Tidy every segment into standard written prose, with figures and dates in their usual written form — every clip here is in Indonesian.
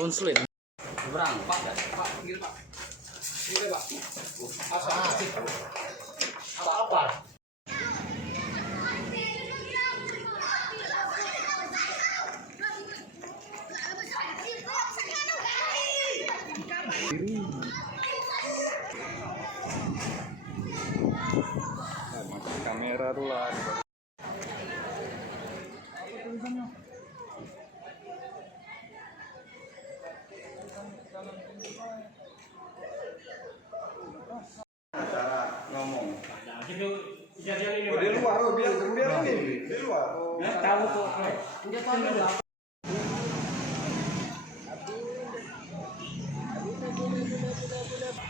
konsulit. Seberang, Pak. Pak, pinggir, Pak. Pinggir, Pak. Apa? Kamera tuh lah. Cara ngomong. Di luar, biar ini di luar. Tahu tuh.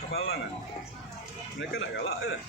Kepalangan. Mereka nak galak ya.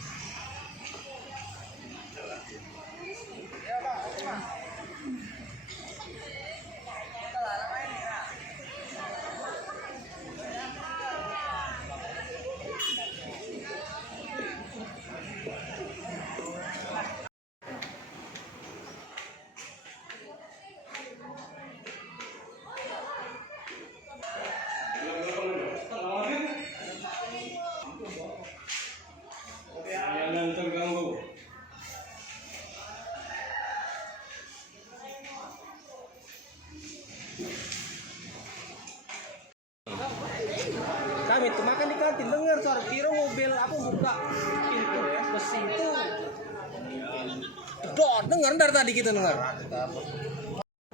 Jangan terganggu. Kami tuh makan di kantin, dengar suara kira mobil aku buka pintu ya, besi itu. Dor, dengar dari tadi kita dengar.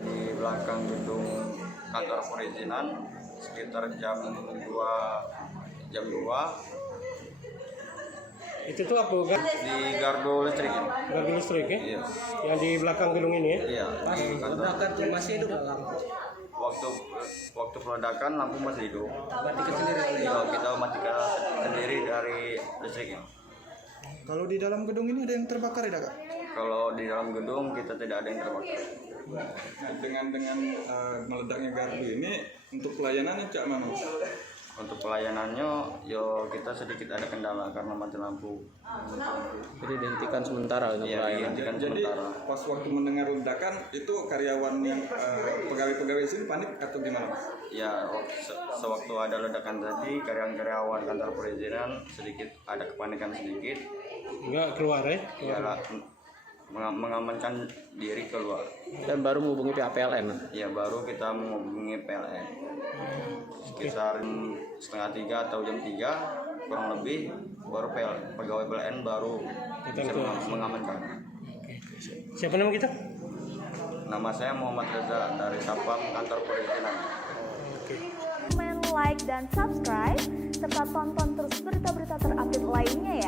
Di belakang gedung kantor perizinan sekitar jam 2. Itu tuh apa kan? Di gardu listrik ya? Gardu listrik ya? Iya. Yang di belakang gedung ini ya? Iya. Di kantor. Ledakan tuh masih hidup lampu. Waktu peledakan lampu masih hidup. Matikan sendiri. Iya, kita matikan sendiri dari listriknya. Kalau di dalam gedung ini ada yang terbakar ya, Kak? Kalau di dalam gedung kita tidak ada yang terbakar. Nah, dengan meledaknya gardu ini untuk pelayanannya cak mana? Untuk pelayanannya, yo kita sedikit ada kendala karena mati lampu. Jadi dihentikan sementara untuk Iya, pelayanan. dihentikan Jadi sementara. pas waktu mendengar ledakan itu karyawan yang pegawai-pegawai sini panik atau gimana, Mas? Ya, sewaktu ada ledakan tadi, karyawan kantor perizinan sedikit ada kepanikan sedikit. Enggak keluar ya? Ya, mengamankan diri keluar. Dan baru menghubungi pihak PLN. Ya, baru kita menghubungi PLN. Sekitar 2:30 atau jam 3 kurang lebih, baru pegawai PLN baru bisa mengamankan. Siapa nama kita? Nama saya Muhammad Reza dari Sapam Kantor Perizinan. Komen, like, dan subscribe, serta tonton terus berita-berita terupdate lainnya ya.